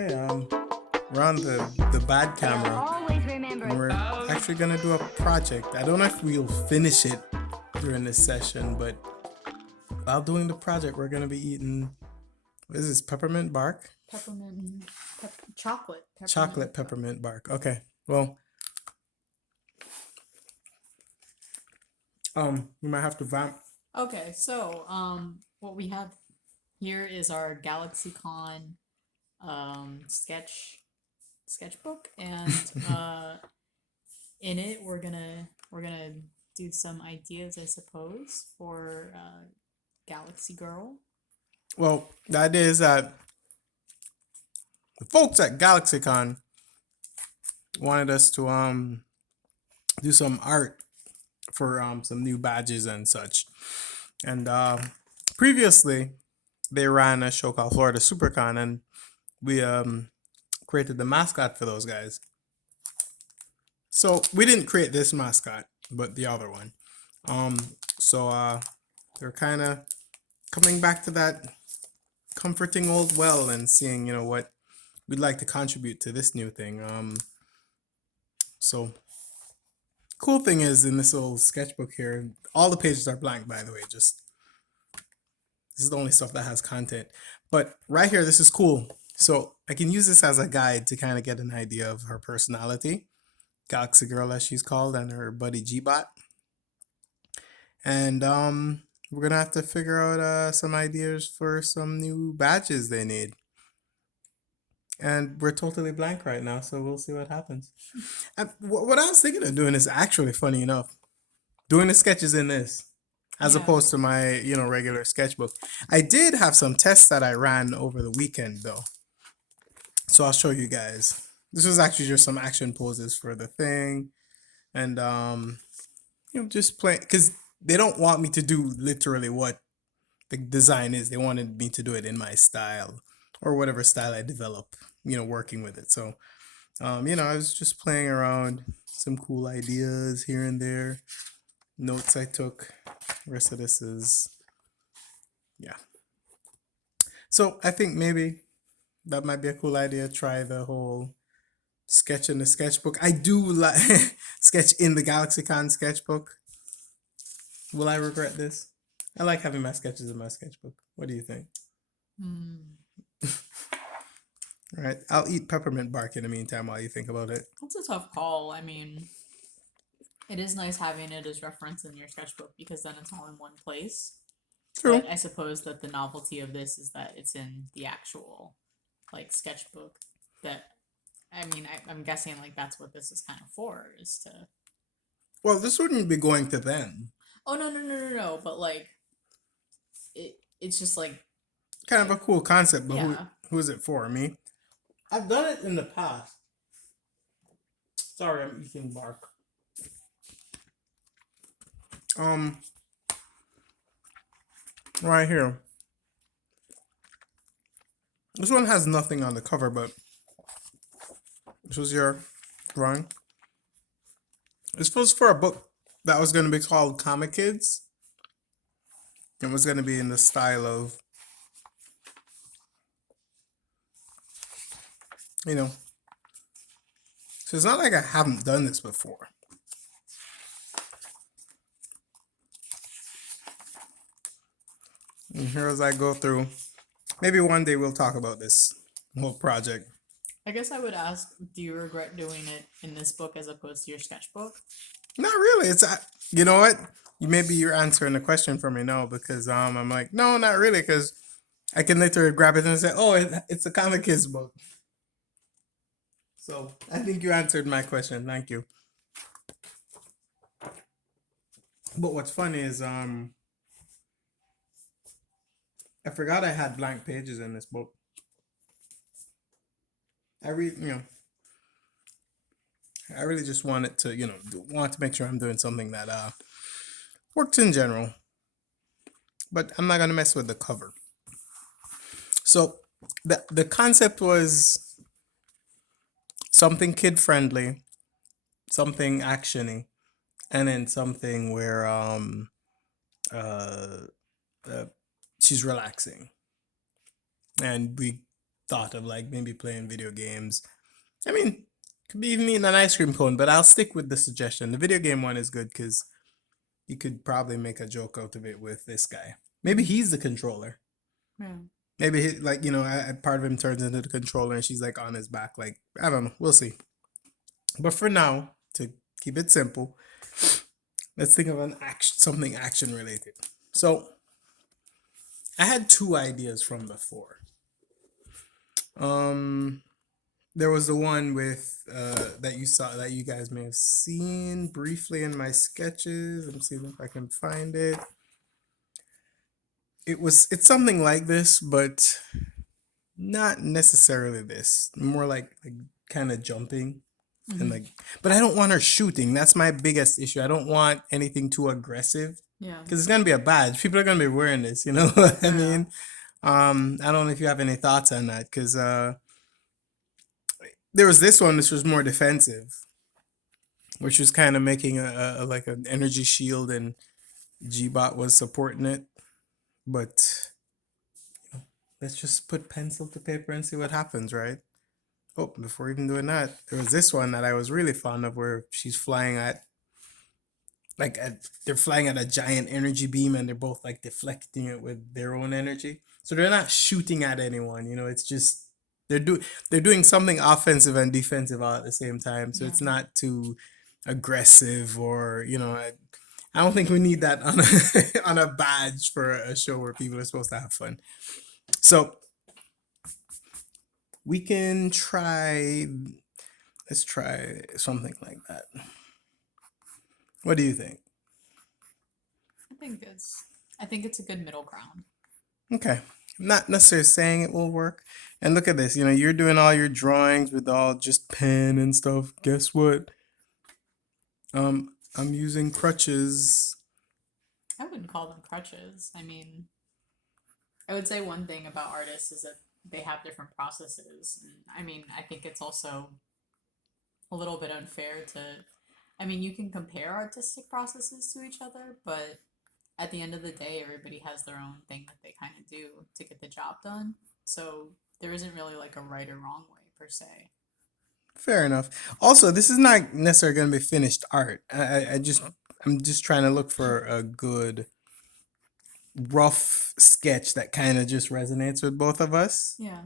Okay, we're on the bad camera, Always remember. and we're actually gonna do a project. I don't know if we'll finish it during this session, but while doing the project, we're gonna be eating. What is this? Peppermint bark? Peppermint, chocolate. Chocolate peppermint bark. Okay. Well, we might have to vamp. Okay, so what we have here is our GalaxyCon sketchbook, and in it we're gonna do some ideas, I suppose, for Galaxy Girl. Well, the idea is that the folks at GalaxyCon wanted us to do some art for some new badges and such. And previously they ran a show called Florida SuperCon, and we created the mascot for those guys. So we didn't create this mascot, but the other one. So they're kind of coming back to that comforting old well and seeing, what we'd like to contribute to this new thing. So cool thing is, in this little sketchbook here, all the pages are blank, by the way. Just this is the only stuff that has content. But right here, this is cool. So I can use this as a guide to kind of get an idea of her personality, Galaxy Girl as she's called, and her buddy G-Bot. And we're gonna have to figure out some ideas for some new badges they need. And we're totally blank right now, so we'll see what happens. And what I was thinking of doing is actually funny enough, doing the sketches in this, as Yeah. opposed to my regular sketchbook. I did have some tests that I ran over the weekend though, so I'll show you guys. This was actually just some action poses for the thing, and just play, because they don't want me to do literally what the design is. They wanted me to do it in my style, or whatever style I develop, working with it. So I was just playing around, some cool ideas here and there, notes I took. The rest of this is, yeah. So I think maybe that might be a cool idea. Try the whole sketch in the sketchbook. I do like sketch in the GalaxyCon sketchbook. Will I regret this? I like having my sketches in my sketchbook. What do you think? All right, I'll eat peppermint bark in the meantime while you think about it. That's a tough call. I mean, it is nice having it as reference in your sketchbook because then it's all in one place. True. But I suppose that the novelty of this is that it's in the actual sketchbook. That I'm guessing that's what this is kind of for, is to. Well, this wouldn't be going to them. Oh no! But it's just Kind of a cool concept, but yeah. who is it for? Me? I've done it in the past. Sorry, I'm eating bark. Right here. This one has nothing on the cover, but this was your drawing. This was for a book that was going to be called Comic Kids. It was going to be in the style of, so it's not like I haven't done this before. And here as I go through, maybe one day we'll talk about this whole project. I guess I would ask, do you regret doing it in this book as opposed to your sketchbook? Not really. It's you know what? Maybe you're answering the question for me now, because I'm like, no, not really, because I can literally grab it and say, oh, it's a Comic Kids book. So I think you answered my question. Thank you. But what's funny is I forgot I had blank pages in this book. I really just wanted to, want to make sure I'm doing something that works in general. But I'm not gonna mess with the cover. So the concept was something kid friendly, something actiony, and then something where she's relaxing, and we thought of like maybe playing video games. I mean, could be even eating an ice cream cone, but I'll stick with the suggestion. The video game one is good because you could probably make a joke out of it with this guy. Maybe he's the controller. Yeah. Maybe he, like, you know, part of him turns into the controller and she's like on his back. Like, I don't know. We'll see. But for now, to keep it simple, let's think of something action related. So I had two ideas from before. There was the one with that you saw that you guys may have seen briefly in my sketches. Let me see if I can find it. It's something like this, but not necessarily this. More like kind of jumping and Mhm. like, but I don't want her shooting. That's my biggest issue. I don't want anything too aggressive Yeah. because it's gonna be a badge. People are gonna be wearing this. You know what I Yeah. mean? I don't know if you have any thoughts on that because there was this one which was more defensive, which was kind of making a like an energy shield and Gbot was supporting it. But let's just put pencil to paper and see what happens, right? Oh, before even doing that, there was this one that I was really fond of where she's flying at they're flying at a giant energy beam and they're both like deflecting it with their own energy. So they're not shooting at anyone, you know, it's just they're doing something offensive and defensive all at the same time. So Yeah. it's not too aggressive or, you know, I don't think we need that on a on a badge for a show where people are supposed to have fun. So we can try let's try something like that. What do you think? I think it's a good middle ground. Okay. I'm not necessarily saying it will work. And look at this, you know, you're doing all your drawings with all just pen and stuff. Guess what? I'm using crutches. I wouldn't call them crutches. I mean, I would say one thing about artists is that they have different processes. And I mean, I think it's also a little bit unfair to, I mean, you can compare artistic processes to each other, but at the end of the day, everybody has their own thing that they kind of do to get the job done. So there isn't really like a right or wrong way per se. Fair enough. Also, this is not necessarily going to be finished art. I'm just trying to look for a good rough sketch that kind of just resonates with both of us. Yeah.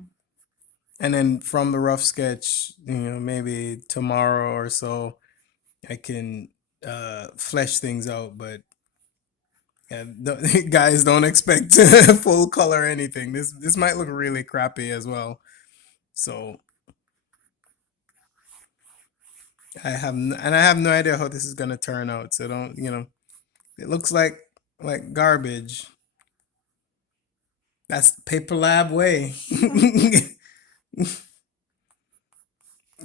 And then from the rough sketch, you know, maybe tomorrow or so, I can flesh things out. But yeah, guys, don't expect full color or anything. This might look really crappy as well. So I have no idea how this is gonna turn out. So don't, you know, it looks like garbage. That's paper lab way.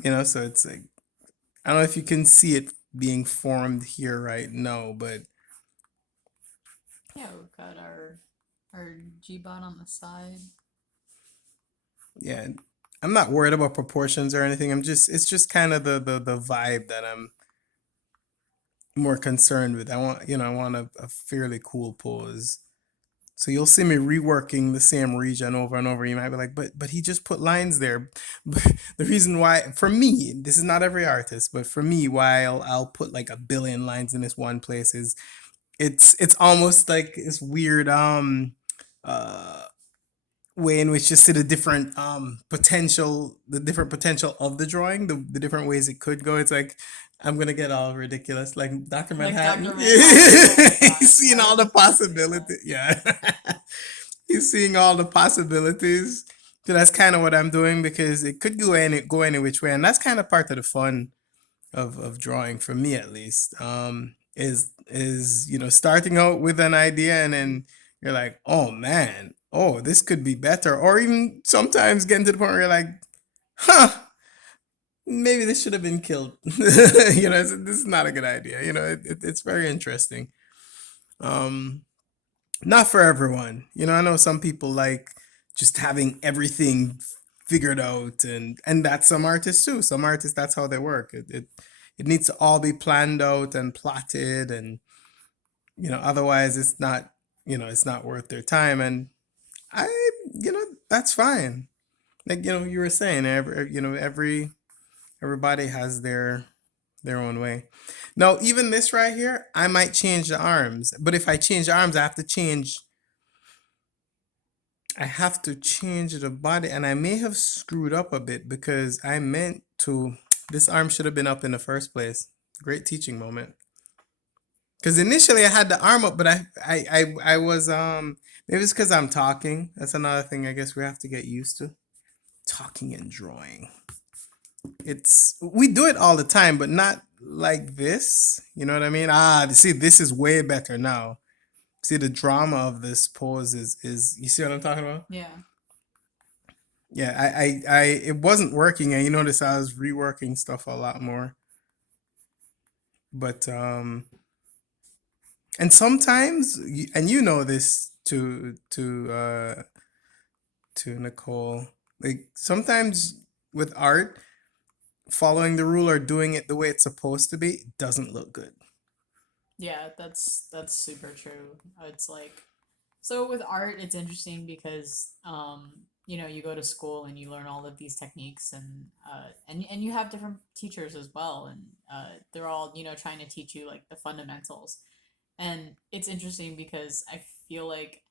You know, so it's like I don't know if you can see it being formed here right now, but Yeah, we've got our G-bot on the side. yeah, I'm not worried about proportions or anything. It's just kind of the vibe that I'm more concerned with. I want a fairly cool pose. So you'll see me reworking the same region over and over. You might be like, but he just put lines there. But the reason why, for me, this is not every artist, but for me, why I'll put like a billion lines in this one place is it's almost like this weird uh way in which you see the different potential of the drawing, the different ways it could go. It's like I'm gonna get all ridiculous, like Dr. Like Manhattan. Dr. Manhattan. Oh my He's gosh, seeing I all was the just gonna say that. possibilities. Yeah. He's seeing all the possibilities. So that's kind of what I'm doing because it could go any which way, and that's kind of part of the fun of drawing for me at least. Is you know, starting out with an idea and then you're like, oh man, oh, this could be better, or even sometimes getting to the point where you're like, huh, maybe this should have been killed. You know, this is not a good idea. You know, it's very interesting. Um, Not for everyone. You know, I know some people like just having everything figured out, and that's some artists too. Some artists, that's how they work. It needs to all be planned out and plotted, and you know, otherwise it's not, you know, it's not worth their time. And I, you know, that's fine. like you were saying, everybody has their own way. Now, even this right here, I might change the arms, but if I change the arms, I have to change the body, and I may have screwed up a bit because I meant to. This arm should have been up in the first place. Great teaching moment. Because initially I had the arm up, but I was maybe it's because I'm talking. That's another thing I guess we have to get used to. Talking and drawing. We do it all the time, but not like this. You know what I mean? See, this is way better now. See, the drama of this pose is you see what I'm talking about? Yeah. Yeah, I it wasn't working, and you notice I was reworking stuff a lot more. But and sometimes, and you know this to Nicole, like sometimes with art, following the rule or doing it the way it's supposed to be doesn't look good. Yeah, that's super true. It's like, so with art, it's interesting because you know, you go to school and you learn all of these techniques, and you have different teachers as well, and they're all, you know, trying to teach you like the fundamentals. And it's interesting because I feel like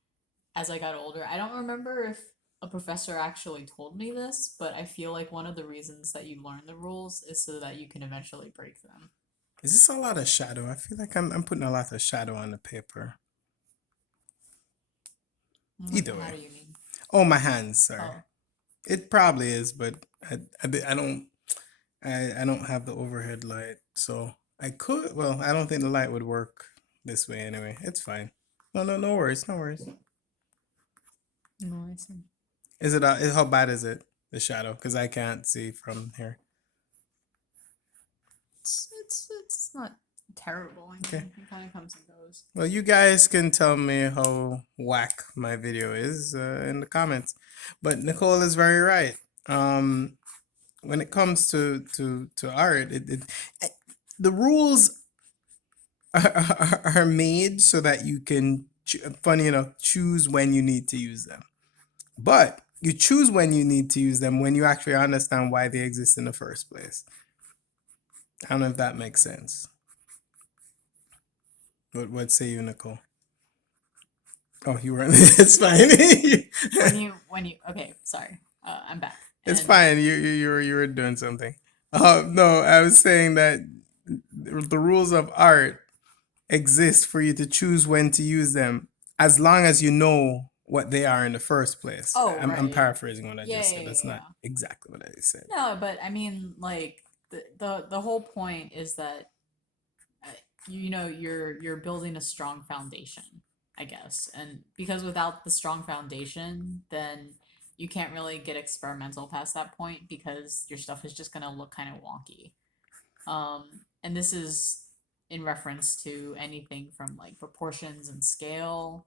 as I got older, I don't remember if a professor actually told me this, but I feel like one of the reasons that you learn the rules is so that you can eventually break them. Is this a lot of shadow? I feel like I'm putting a lot of shadow on the paper. Either How way. do you mean? Oh, my hands. Sorry. Oh, It probably is, but I don't I don't have the overhead light, so I could. Well, I don't think the light would work this way anyway. It's fine. No worries, no worries. no, I see. Is it how bad is it, the shadow? Because I can't see from here. It's not terrible. I mean, Okay. it kind of comes and goes. Well, you guys can tell me how whack my video is in the comments. But Nicole is very right. When it comes to art, the rules are made so that you can, funny enough, choose when you need to use them. But you choose when you need to use them when you actually understand why they exist in the first place. I don't know if that makes sense. What say you, Nicole? Oh, you weren't. It's fine. Okay, sorry. I'm back. It's fine. You were doing something. No, I was saying that the rules of art exist for you to choose when to use them, as long as you know what they are in the first place. Oh, I'm right. paraphrasing what I Yeah, just yeah, said. yeah, That's yeah. not exactly what I said. No, but I mean, like the whole point is that you know you're building a strong foundation, I guess, and because without the strong foundation, then you can't really get experimental past that point because your stuff is just gonna look kind of wonky. And this is in reference to anything from like proportions and scale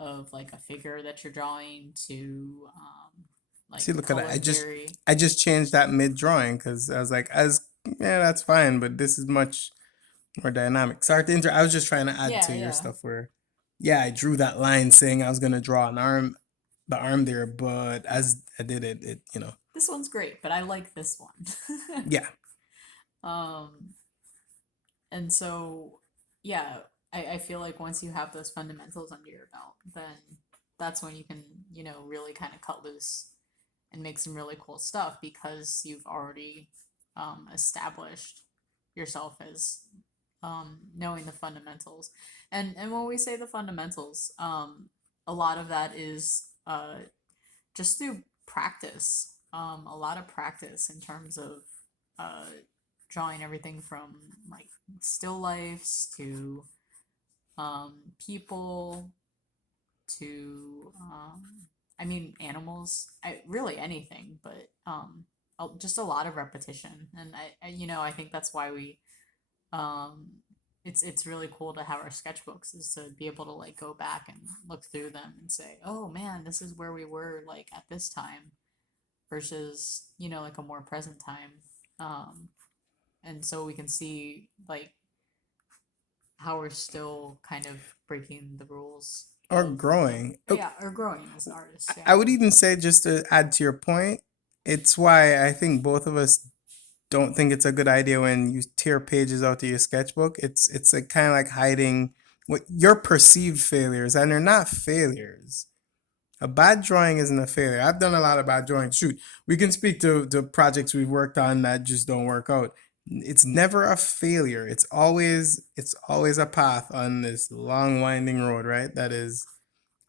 of like a figure that you're drawing to like See, look at that. color theory. I just changed that mid drawing because I was like, yeah, that's fine, but this is much more dynamic. Sorry to interrupt. I was just trying to add Yeah, to your yeah. stuff where, yeah, I drew that line saying I was gonna draw the arm there, but as I did it. This one's great, but I like this one. Yeah. um, and so, yeah, I feel like once you have those fundamentals under your belt, then that's when you can, you know, really kind of cut loose and make some really cool stuff because you've already established yourself as knowing the fundamentals. And when we say the fundamentals, a lot of that is just through practice. A lot of practice in terms of uh, drawing everything from like still lifes to people to I mean animals. Really anything, but just a lot of repetition. And you know, I think that's why we um it's really cool to have our sketchbooks is to be able to like go back and look through them and say, oh man, this is where we were like at this time versus, you know, like a more present time. um and so we can see like how we're still kind of breaking the rules Or of growing. Oh, yeah, or growing as artists. Yeah. I would even say, just to add to your point, it's why I think both of us don't think it's a good idea when you tear pages out of your sketchbook. It's like kind of like hiding what your perceived failures, and they're not failures. A bad drawing isn't a failure. I've done a lot of bad drawings. Shoot, we can speak to projects we've worked on that just don't work out. It's never a failure. It's always a path on this long winding road, right? That is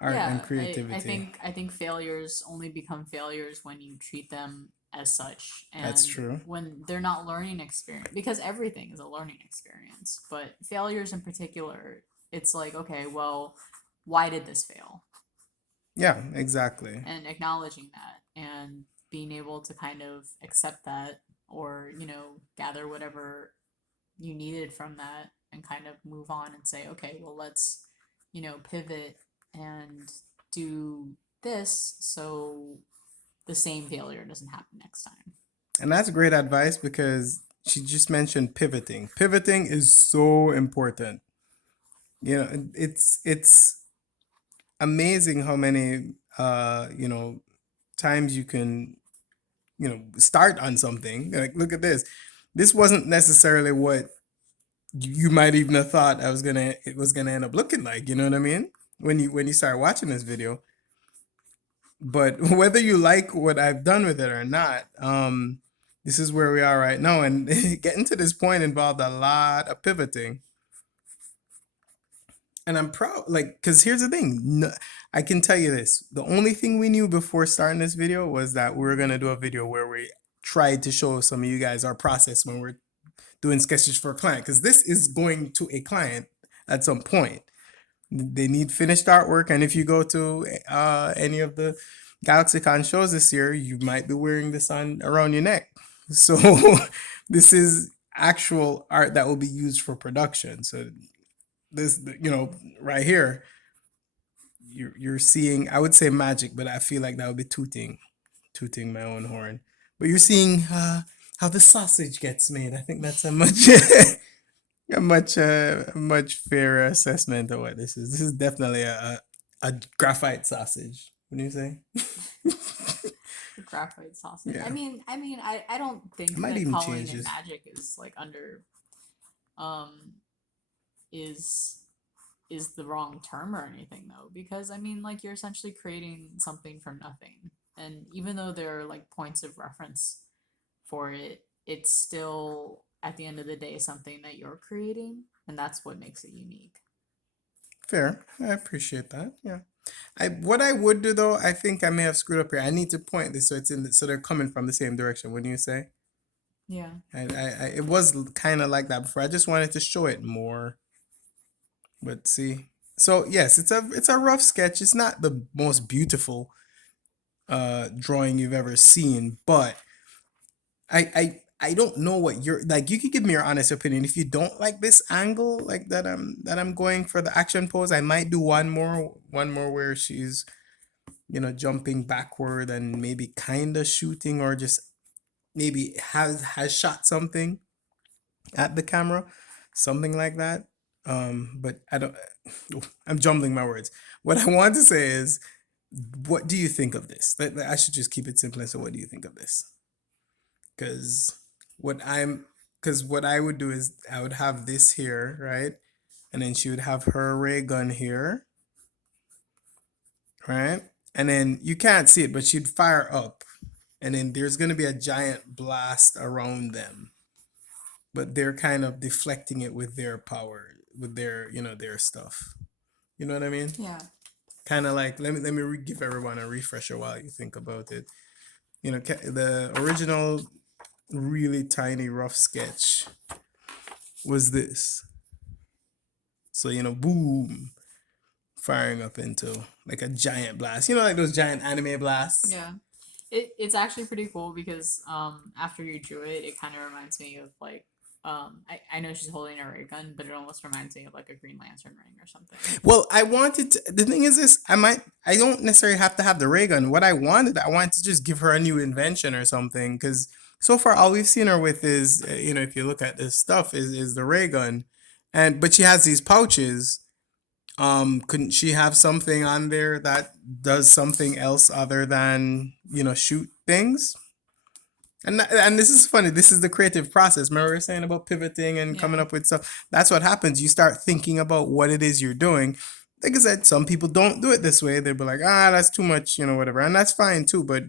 art and Yeah, I creativity. think failures only become failures when you treat them as such That's and true. when they're not learning experience, because everything is a learning experience, but failures in particular, it's like, okay, well, why did this fail? Yeah, exactly. And acknowledging that and being able to kind of accept that, or, gather whatever you needed from that and kind of move on and say, okay, well, let's, pivot and do this so the same failure doesn't happen next time. And that's great advice because she just mentioned pivoting. Pivoting is so important. It's amazing how many times you can start on something. Like, look at this. This wasn't necessarily what you might even have thought it was gonna end up looking like. You know what I mean? When you start watching this video, but whether you like what I've done with it or not, this is where we are right now. And getting to this point involved a lot of pivoting. And I'm proud, like, because here's the thing. No, I can tell you this. The only thing we knew before starting this video was that we were going to do a video where we tried to show some of you guys our process when we're doing sketches for a client. Because this is going to a client at some point. They need finished artwork. And if you go to any of the GalaxyCon shows this year, you might be wearing this on around your neck. So this is actual art that will be used for production. So this, right here, you're seeing, I would say magic, but I feel like that would be tooting my own horn. But you're seeing how the sausage gets made. I think that's a much a much fairer assessment of what this is. This is definitely a graphite sausage. What do you say? Graphite sausage. Yeah, I don't I think might that even calling change it this. magic is like under um is the wrong term or anything though, because like you're essentially creating something from nothing, and even though there are like points of reference for it, it's still at the end of the day something that you're creating, and that's what makes it unique. Fair. I appreciate that. Yeah. What I would do though, I think I may have screwed up here. I need to point this so so they're coming from the same direction. Wouldn't you say? Yeah. It was kind of like that before. I just wanted to show it more. But see, so yes, it's a rough sketch. It's not the most beautiful drawing you've ever seen, but I don't know what you're like. You could give me your honest opinion. If you don't like this angle, like that I'm going for the action pose, I might do one more where she's jumping backward and maybe kind of shooting, or just maybe has shot something at the camera, something like that. But I don't. I'm jumbling my words. What I want to say is, what do you think of this? I should just keep it simple. So, what do you think of this? Because what I'm, because what I would do is I would have this here, right, and then she would have her ray gun here, right, and then you can't see it, but she'd fire up, and then there's gonna be a giant blast around them, but they're kind of deflecting it with their power, with their stuff. You know what I mean? Yeah. Kind of like, let me give everyone a refresher while you think about it. The original really tiny rough sketch was this. So boom, firing up into like a giant blast. Like those giant anime blasts. Yeah. It's actually pretty cool because after you drew it, it kind of reminds me of like I know she's holding a ray gun, but it almost reminds me of like a Green Lantern ring or something. Well, the thing is this, I don't necessarily have to have the ray gun. What I wanted to just give her a new invention or something, because so far all we've seen her with is, if you look at this stuff, is the ray gun, but she has these pouches. Couldn't she have something on there that does something else other than shoot things? And this is funny. This is the creative process. Remember we were saying about pivoting and coming Yeah. up with stuff. That's what happens. You start thinking about what it is you're doing. Like I said, some people don't do it this way. They'll be like, that's too much, whatever, and that's fine too. But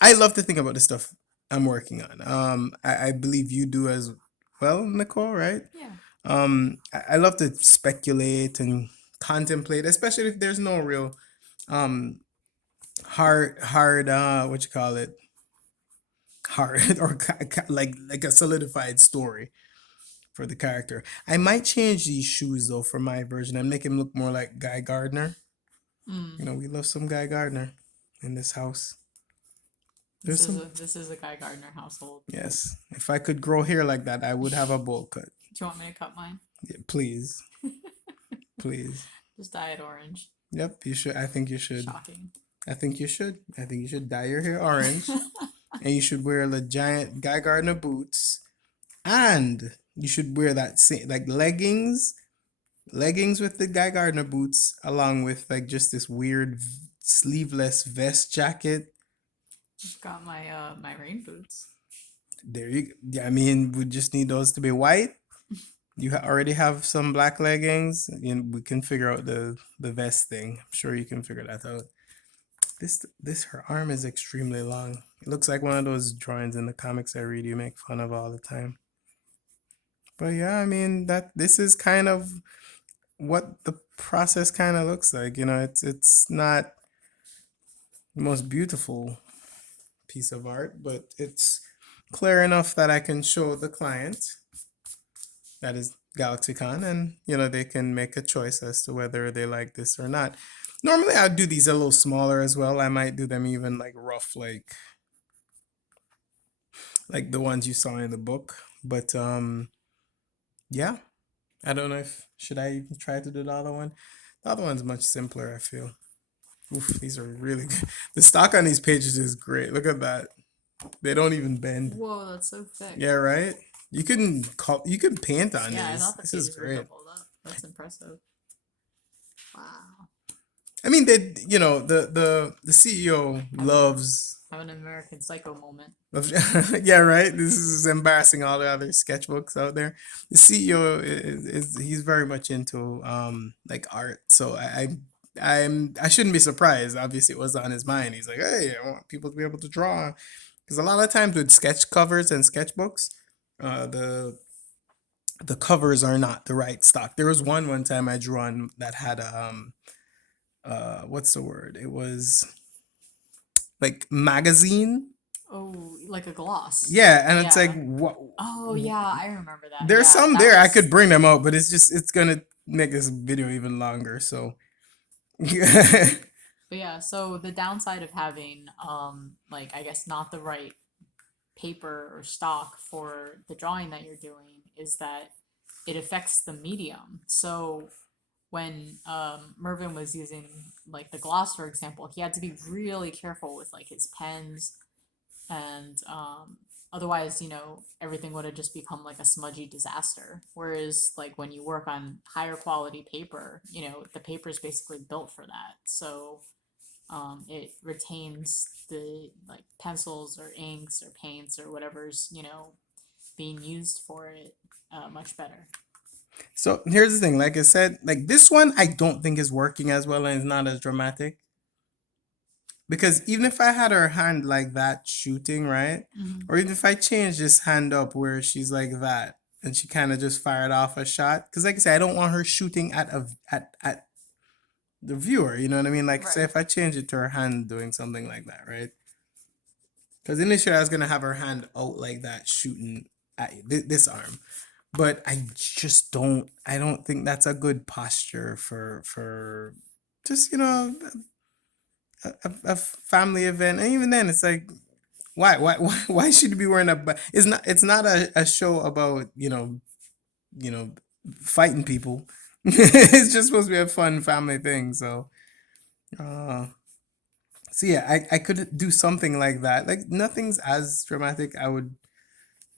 I love to think about the stuff I'm working on. I believe you do as well, Nicole, right? Yeah. I love to speculate and contemplate, especially if there's no real um hard what you call it, hard or like a solidified story for the character. I might change these shoes though for my version and make him look more like Guy Gardner. Mm. We love some Guy Gardner in this house. This There's is some. a this is a Guy Gardner household. Yes, if I could grow hair like that, I would have a bowl cut. Do you want me to cut mine? Yeah, please, please. Just dye it orange. Yep, you should. I think you should. Shocking. I think you should. I think you should dye your hair orange, and you should wear the giant Guy Gardner boots, and you should wear that same like leggings with the Guy Gardner boots, along with like just this weird sleeveless vest jacket. I've got my rain boots. There you. Yeah, I mean, we just need those to be white. You already have some black leggings. We can figure out the vest thing. I'm sure you can figure that out. Her arm is extremely long. It looks like one of those drawings in the comics I read you make fun of all the time. But yeah, I mean this is kind of what the process kind of looks like. It's not the most beautiful piece of art, but it's clear enough that I can show the client, that is GalaxyCon, and they can make a choice as to whether they like this or not. Normally I'd do these a little smaller as well. I might do them even like rough, like the ones you saw in the book. But yeah, I don't know if should I even try to do the other one. The other one's much simpler, I feel. Oof, these are really good. The stock on these pages is great. Look at that. They don't even bend. Whoa, that's so thick. Yeah, right? You can paint on Yeah, I these. thought the This is pages were great. doubled up. That's impressive. Wow. I mean, the CEO loves. Have an American Psycho moment. Yeah, right. This is embarrassing all the other sketchbooks out there. The CEO he's very much into like art, so I shouldn't be surprised. Obviously, it was on his mind. He's like, hey, I want people to be able to draw, because a lot of times with sketch covers and sketchbooks, the covers are not the right stock. There was one time I drew on that had what's the word? It was like magazine. Oh, like a gloss. Yeah, and it's like Yeah. what? Oh yeah, I remember that. There's Yeah, some that there. I was- could bring them out, but it's gonna make this video even longer. So But yeah, so the downside of having like I guess not the right paper or stock for the drawing that you're doing is that it affects the medium. So when Mervyn was using like the gloss, for example, he had to be really careful with like his pens, and otherwise, everything would have just become like a smudgy disaster. Whereas like when you work on higher quality paper, the paper is basically built for that. So it retains the like pencils or inks or paints or whatever's being used for it much better. so here's the thing. Like I said, like this one, I don't think is working as well and it's not as dramatic. Because even if I had her hand like that shooting, right? Or even if I change this hand up where she's like that and she kind of just fired off a shot. Because like I said, I don't want her shooting at the viewer. You know what I mean? Like say Right. if I change it to her hand doing something like that, right? Because initially I was gonna have her hand out like that shooting at this arm. But I just don't. I don't think that's a good posture for just a family event. And even then, it's like, why should you be wearing a? It's not a show about fighting people. It's just supposed to be a fun family thing. Uh, so yeah, I could do something like that. Like nothing's as dramatic. I would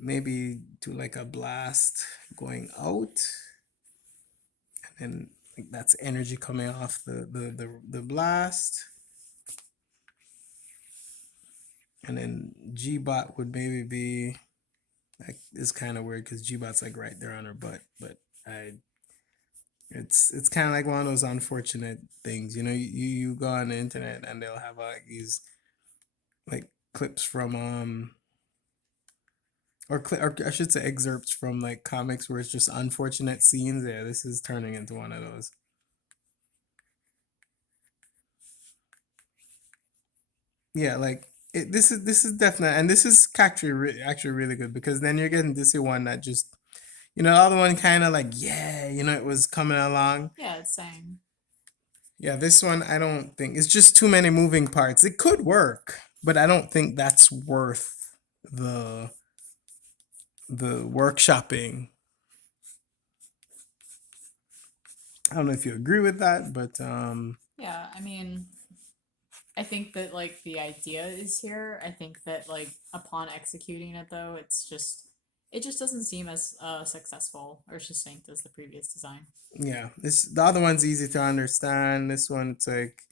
maybe do like a blast going out, and like that's energy coming off the blast. And then G-bot would maybe be like, it's kind of weird because G-bot's like right there on her butt, but I it's kind of like one of those unfortunate things, you know. You go on the internet and they'll have like these like clips from or I should say excerpts from like comics where it's just unfortunate scenes. Yeah, this is turning into one of those. Yeah, like this is definitely, and this is actually really good because then you're getting to see one that just, you know, the other one kind of like, yeah, you know, it was coming along. Yeah, it's saying. Yeah, this one I don't think it's just too many moving parts. It could work, but I don't think that's worth the workshopping. I don't know if you agree with that, but Yeah, I mean, I think that like the idea is here. I think that like upon executing it though, it just doesn't seem as successful or succinct as the previous design. yeah, the other one's easy to understand. This one, it's like,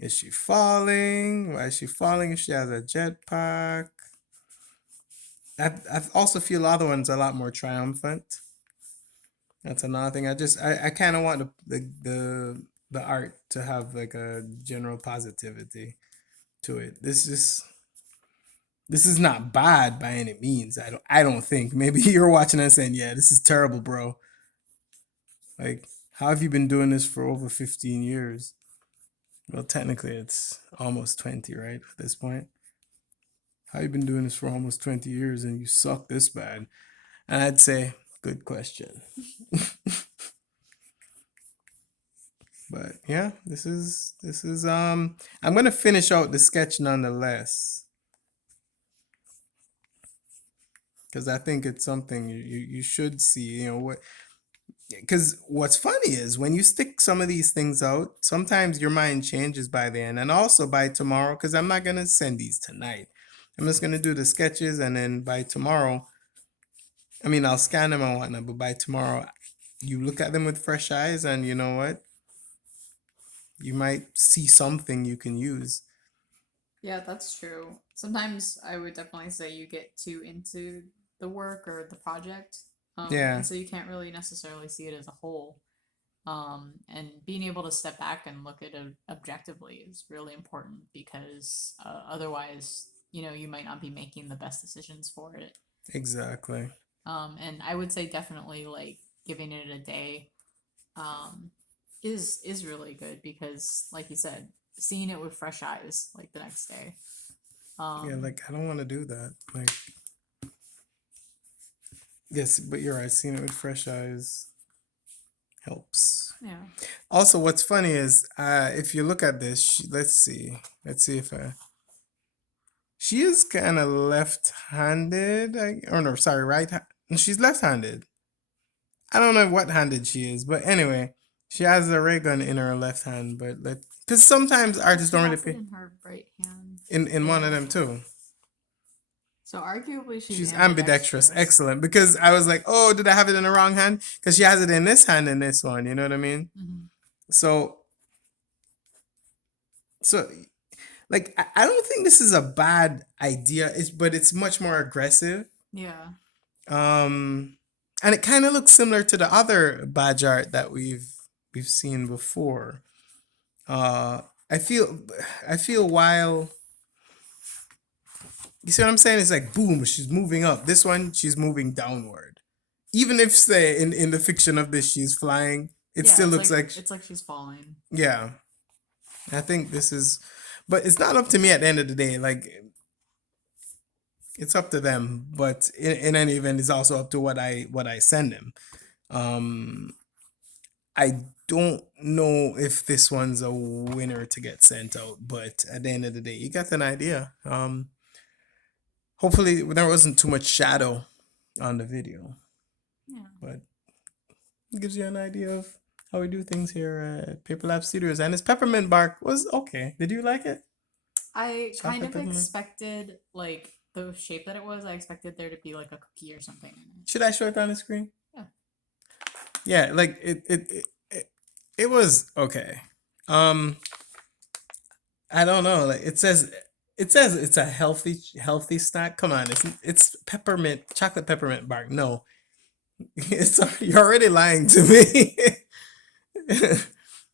is she falling? Why is she falling if she has a jetpack? I also feel the other one's a lot more triumphant. That's another thing. I kind of want the art to have like a general positivity to it. This is not bad by any means. I don't think. Maybe you're watching and saying, "Yeah, this is terrible, bro." Like, how have you been doing this for over 15 years? Well, technically it's almost 20, right? At this point. How you been doing this for almost 20 years and you suck this bad? And I'd say, good question. But yeah, this is I'm gonna finish out the sketch nonetheless. Because I think it's something you should see, you know, what, because what's funny is when you stick some of these things out, sometimes your mind changes by then, and also by tomorrow, because I'm not gonna send these tonight. I'm just gonna do the sketches, and then by tomorrow, I mean, I'll scan them and whatnot, but by tomorrow, you look at them with fresh eyes, and you know what? You might see something you can use. Yeah, that's true. Sometimes I would definitely say you get too into the work or the project, Yeah, and so you can't really necessarily see it as a whole. And being able to step back and look at it objectively is really important because otherwise, you know, you might not be making the best decisions for it. exactly. And I would say definitely like giving it a day um, is really good because, like you said, seeing it with fresh eyes like the next day. Yeah, Um, like I don't want to do that. Like, yes, but you're right. Seeing it with fresh eyes helps. yeah, Also, what's funny is if you look at this, let's see if she is kind of left-handed. Or no, sorry, right. She's left-handed. I don't know what-handed she is, but anyway, she has a ray gun in her left hand. But because sometimes artists she don't really has it pay in her right hand. in one of Yeah. them too. So arguably she's She's ambidextrous. ambidextrous. Excellent. Because I was like, oh, did I have it in the wrong hand? Because she has it in this hand in this one. You know what I mean? Hmm. So, so like, I don't think this is a bad idea. But it's much more aggressive. Yeah. Um, and it kind of looks similar to the other badge art that we've seen before. Uh, I feel I feel while you see what I'm saying? It's like boom, she's moving up. This one, she's moving downward. Even if say in the fiction of this she's flying, it Yeah, still looks like it's like she's falling. yeah. I think this is, but it's not up to me at the end of the day. Like it's up to them. But in any event, it's also up to what I send them. Um, I don't know if this one's a winner to get sent out, but at the end of the day, you got an idea. Hopefully there wasn't too much shadow on the video, Yeah. but it gives you an idea of how we do things here at Paper Lab Studios. And his peppermint bark was okay. Did you like it? I kind Chocolate of peppermint. expected like the shape that it was. I expected there to be like a cookie or something in it. Should I show it on the screen? Yeah. Yeah, like it was okay. I don't know. Like it says It says it's a healthy snack. Come on, it's peppermint, chocolate peppermint bark. No, you're already lying to me.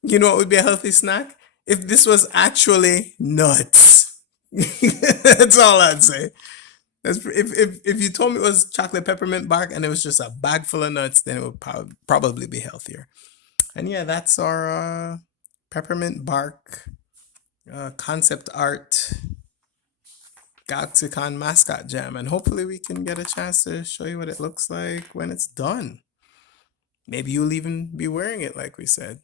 You know what would be a healthy snack? If this was actually nuts. That's all I'd say. If you told me it was chocolate peppermint bark and it was just a bag full of nuts, then it would probably be healthier. And yeah, that's our peppermint bark concept art GalaxyCon mascot jam, and hopefully we can get a chance to show you what it looks like when it's done. Maybe you'll even be wearing it, like we said.